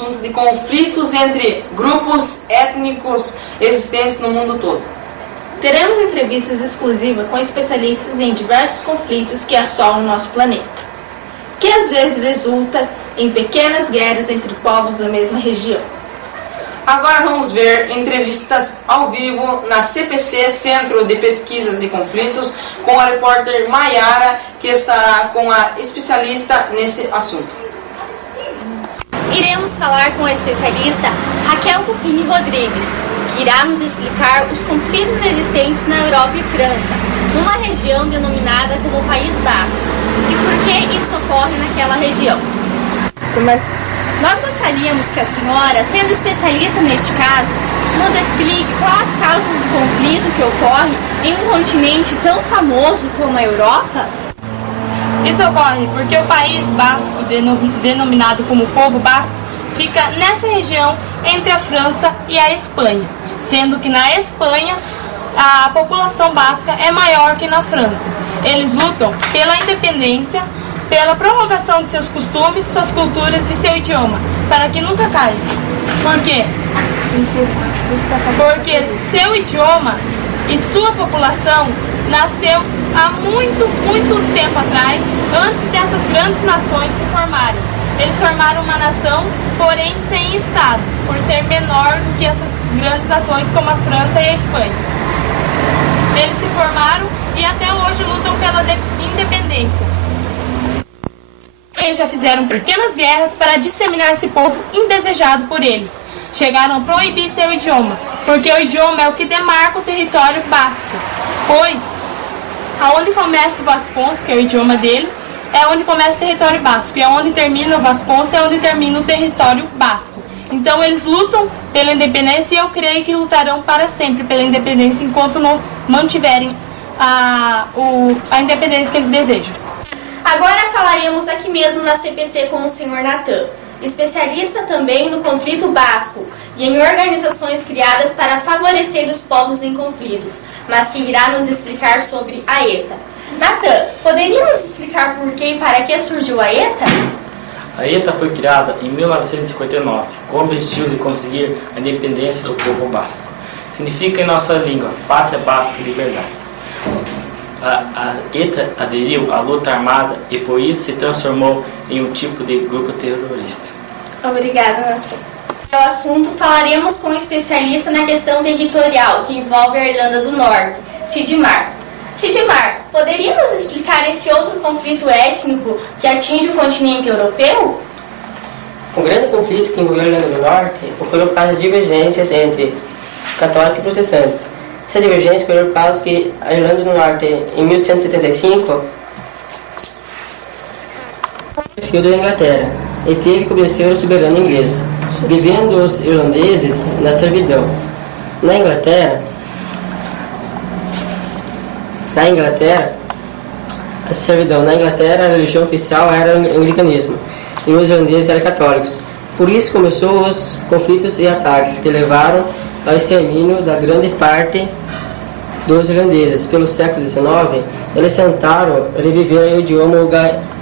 assunto de conflitos entre grupos étnicos existentes no mundo todo. Teremos entrevistas exclusivas com especialistas em diversos conflitos que assolam o nosso planeta, que às vezes resulta em pequenas guerras entre povos da mesma região. Agora vamos ver entrevistas ao vivo na CPC, Centro de Pesquisas de Conflitos, com a repórter Maiara, que estará com a especialista nesse assunto. Iremos falar com a especialista Raquel Cupini Rodrigues, que irá nos explicar os conflitos existentes na Europa e França, numa região denominada como País Basco, e por que isso ocorre naquela região. Nós gostaríamos que a senhora, sendo especialista neste caso, nos explique quais as causas do conflito que ocorre em um continente tão famoso como a Europa. Isso ocorre porque o País Basco, denominado como Povo Basco, fica nessa região entre a França e a Espanha, sendo que na Espanha a população basca é maior que na França. Eles lutam pela independência, pela prorrogação de seus costumes, suas culturas e seu idioma, para que nunca caia. Por quê? Porque seu idioma e sua população nasceu há muito tempo atrás, antes dessas grandes nações se formarem. Eles formaram uma nação, porém sem Estado, por ser menor do que essas grandes nações como a França e a Espanha. Eles se formaram e até hoje lutam pela independência. Eles já fizeram pequenas guerras para disseminar esse povo indesejado por eles. Chegaram a proibir seu idioma, porque o idioma é o que demarca o território basco, pois aonde começa o Vasconce, que é o idioma deles, é onde começa o território basco, e aonde termina o Vasconce é onde termina o território basco. Então eles lutam pela independência e eu creio que lutarão para sempre pela independência enquanto não mantiverem a independência que eles desejam. Agora falaremos aqui mesmo na CPC com o Sr. Natan, especialista também no conflito basco e em organizações criadas para favorecer os povos em conflitos, mas que irá nos explicar sobre a ETA. Natan, poderia nos explicar por que e para que surgiu a ETA? A ETA foi criada em 1959 com o objetivo de conseguir a independência do povo basco. Significa em nossa língua, Pátria Basca e Liberdade. A ETA aderiu à luta armada e por isso se transformou em um tipo de grupo terrorista. Obrigada, Natan. No assunto, falaremos com um especialista na questão territorial, que envolve a Irlanda do Norte, Sidmar. Sidmar, poderia nos explicar esse outro conflito étnico que atinge o continente europeu? O grande conflito que envolveu a Irlanda do Norte ocorreu por causa de divergências entre católicos e protestantes. Essa divergência ocorreu por causa que a Irlanda do Norte, em 1175, foi da Inglaterra e teve que obedecer ao soberano inglês, vivendo os irlandeses na servidão. Na Inglaterra, a religião oficial era o anglicanismo e os irlandeses eram católicos. Por isso começou os conflitos e ataques que levaram ao extermínio da grande parte dos irlandeses. Pelo século XIX, eles tentaram reviver o idioma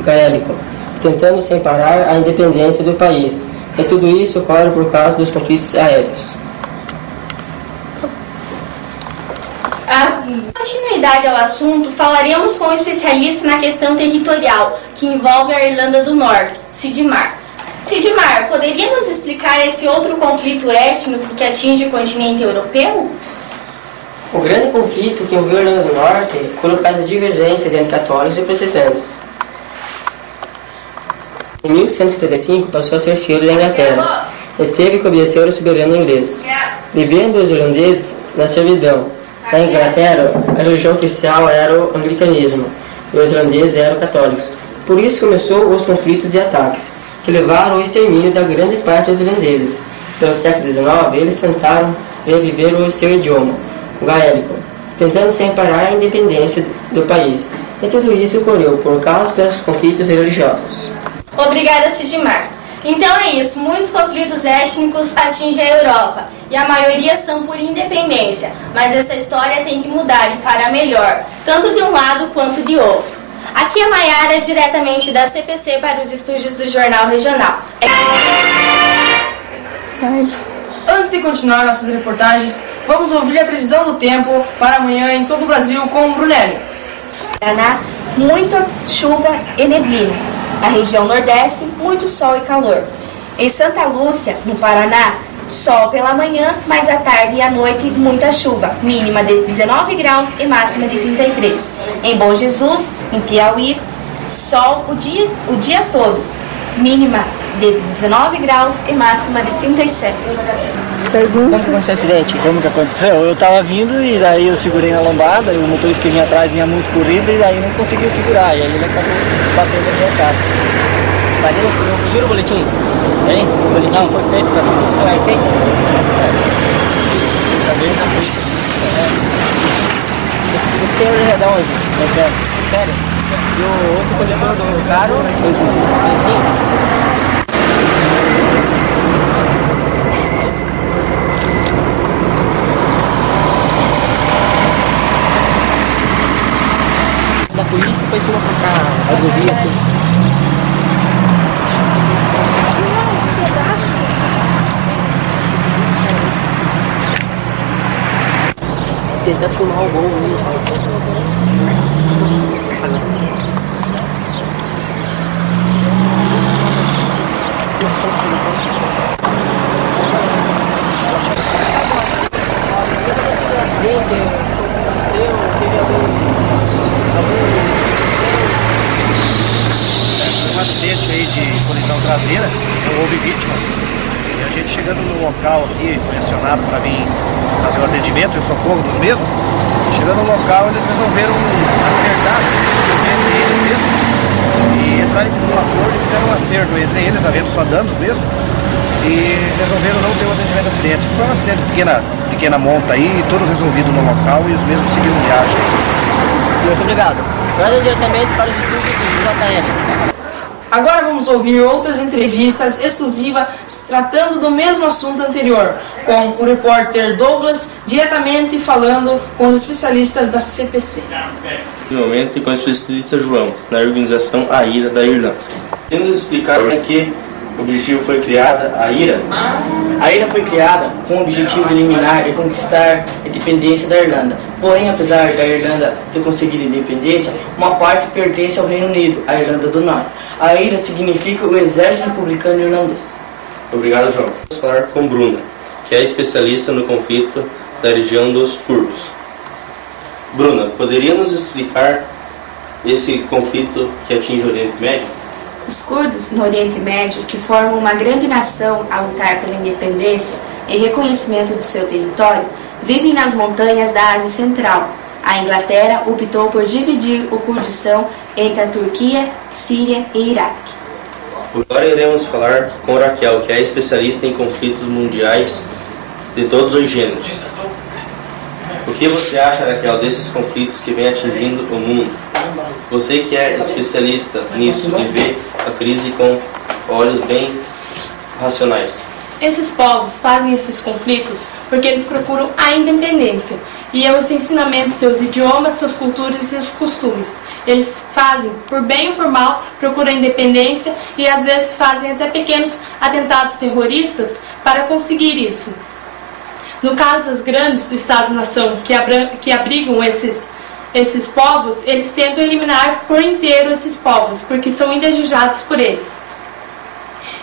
gaélico, tentando sem parar a independência do país. E tudo isso ocorre por causa dos conflitos aéreos. Em continuidade ao assunto, falaremos com um especialista na questão territorial, que envolve a Irlanda do Norte, Sidmar. Sidmar, poderia nos explicar esse outro conflito étnico que atinge o continente europeu? O grande conflito que envolveu a Irlanda do Norte ocorreu por causa de divergências entre católicos e protestantes. Em 1175 passou a ser filho da Inglaterra e teve que obedecer ao soberano inglês, vivendo os irlandeses na servidão. Na Inglaterra, a religião oficial era o anglicanismo e os irlandeses eram católicos. Por isso começou os conflitos e ataques, que levaram ao extermínio da grande parte dos irlandeses. Pelo século XIX, eles tentaram reviver o seu idioma, o gaélico, tentando sem parar a independência do país. E tudo isso ocorreu por causa dos conflitos religiosos. Obrigada, Sidmar. Então é isso, muitos conflitos étnicos atingem a Europa e a maioria são por independência, mas essa história tem que mudar e para melhor, tanto de um lado quanto de outro. Aqui é Maiara, diretamente da CPC para os estúdios do Jornal Regional. Antes de continuar nossas reportagens, vamos ouvir a previsão do tempo para amanhã em todo o Brasil com o Brunelli. Paraná, muita chuva e neblina. Na região Nordeste, muito sol e calor. Em Santa Lúcia, no Paraná, sol pela manhã, mas à tarde e à noite, muita chuva. Mínima de 19 graus e máxima de 33. Em Bom Jesus, em Piauí, sol o dia todo. Mínima de 19 graus e máxima de 37. Como que aconteceu o acidente? Como que aconteceu? Eu tava vindo e daí eu segurei na lombada, e o motorista que vinha atrás vinha muito corrida e daí não conseguiu segurar, e aí ele acabou batendo no meu carro. Não viram o boletim? Hein? O boletim? Não, foi feito pra produção. Foi feito? O senhor é de onde? Sério? E o outro condutor do carro? Sim. Da polícia depois chegou pra a rodovia, assim. Tentar filmar o gol, Acidente aí de colisão traseira, não houve vítimas. E a gente chegando no local aqui, foi acionado para vir fazer o atendimento e o socorro dos mesmos. Chegando no local, eles resolveram acertar entre eles mesmos e entrarem em um acordo e fizeram um acerto entre eles, havendo só danos mesmo, e resolveram não ter o atendimento do acidente. Foi um acidente de pequena monta aí, tudo resolvido no local e os mesmos seguiram viagem. Muito obrigado. Agora diretamente para os estúdios do JN. Agora vamos ouvir outras entrevistas exclusivas tratando do mesmo assunto anterior, com o repórter Douglas diretamente falando com os especialistas da CPC. Finalmente com o especialista João, na organização AIRA da Irlanda. Podemos explicar por que o objetivo foi criada a AIRA? A AIRA foi criada com o objetivo de eliminar e conquistar a independência da Irlanda. Porém, apesar da Irlanda ter conseguido a independência, uma parte pertence ao Reino Unido, a Irlanda do Norte. A AIRA significa o Exército Republicano Irlandês. Obrigado, João. Vamos falar com Bruna, que é especialista no conflito da região dos curdos. Bruna, poderia nos explicar esse conflito que atinge o Oriente Médio? Os curdos, no Oriente Médio, que formam uma grande nação a lutar pela independência e reconhecimento do seu território, vivem nas montanhas da Ásia Central. A Inglaterra optou por dividir o Kurdistão entre a Turquia, Síria e Iraque. Agora iremos falar com Raquel, que é especialista em conflitos mundiais de todos os gêneros. O que você acha, Raquel, desses conflitos que vêm atingindo o mundo? Você que é especialista nisso e vê a crise com olhos bem racionais. Esses povos fazem esses conflitos porque eles procuram a independência e os ensinamentos, seus idiomas, suas culturas e seus costumes. Eles fazem, por bem ou por mal, procuram a independência e às vezes fazem até pequenos atentados terroristas para conseguir isso. No caso dos grandes Estados-nação que abrigam esses povos, eles tentam eliminar por inteiro esses povos, porque são indesejados por eles.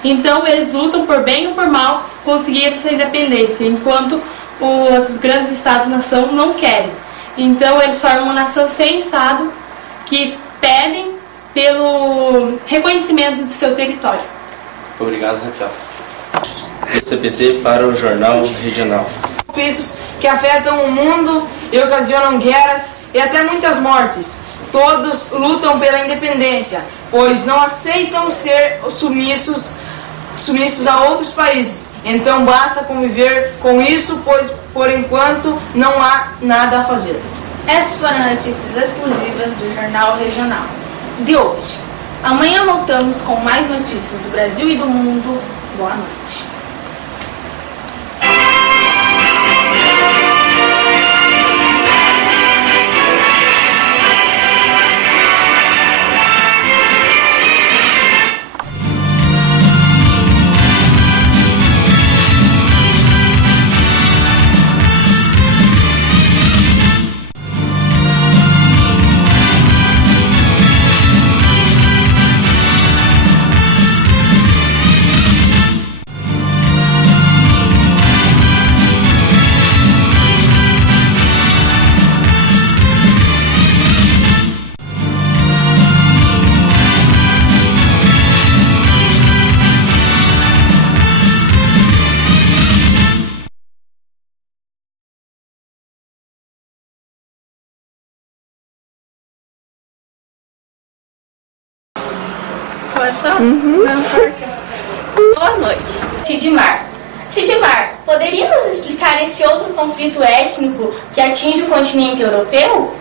Então eles lutam por bem ou por mal conseguir essa independência, enquanto os grandes Estados-nação não querem. Então eles formam uma nação sem Estado que pedem pelo reconhecimento do seu território. Obrigado, Raquel. CPC para o Jornal Regional. Conflitos que afetam o mundo e ocasionam guerras e até muitas mortes. Todos lutam pela independência, pois não aceitam ser submissos a outros países. Então basta conviver com isso, pois por enquanto não há nada a fazer. Essas foram notícias exclusivas do Jornal Regional de hoje. Amanhã voltamos com mais notícias do Brasil e do mundo. Boa noite. falar só? Não importa. Boa noite. Sidmar. Sidmar, poderia nos explicar esse outro conflito étnico que atinge o continente europeu?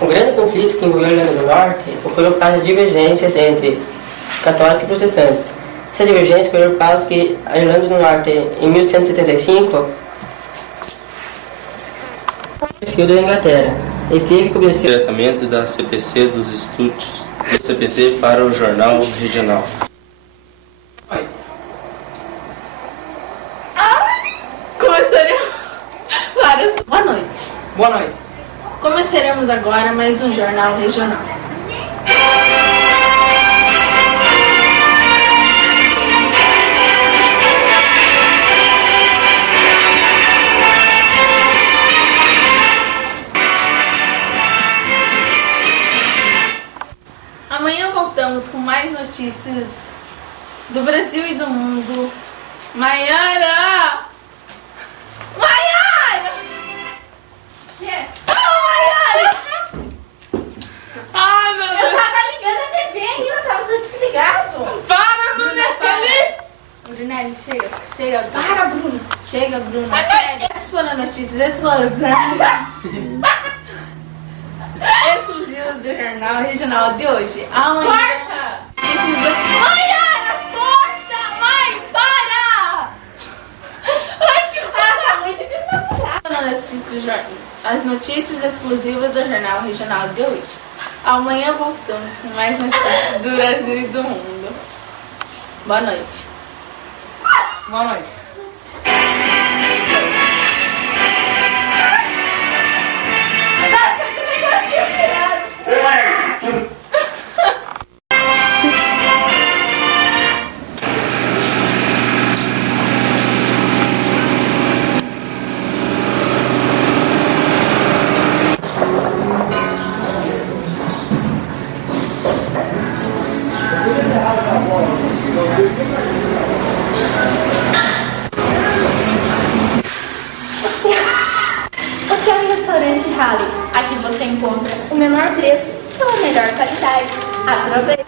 O grande conflito que envolveu a Irlanda do Norte ocorreu por causa de divergências entre católicos e protestantes. Essas divergências ocorreram por causa que a Irlanda do Norte, em 1175, foi da Inglaterra e teve que obedecer diretamente da CPC dos estúdios da CPC para o Jornal Regional. Boa noite. Boa noite. Começaremos agora mais um Jornal Regional. Amanhã voltamos com mais notícias do Brasil e do mundo. Maiara! Maiara! Maiara! Ah, meu Deus! Eu tava ligando a TV ainda, tava tudo desligado. Para, Bruna! Brunelli, chega. Chega. Para, Bruno. Chega, Bruna. Sério. Essas foram notícias exclusivas do Jornal Regional de hoje. Amanhã. Corta! Notícias do... Maiara, corta! Mãe, para! Ai, que Tá muito desnaturado. As notícias exclusivas do Jornal Regional de hoje. Amanhã voltamos com mais notícias do Brasil e do mundo. Boa noite. Boa noite. Restaurante Halley. Aqui você encontra o menor preço pela melhor qualidade. Aproveite!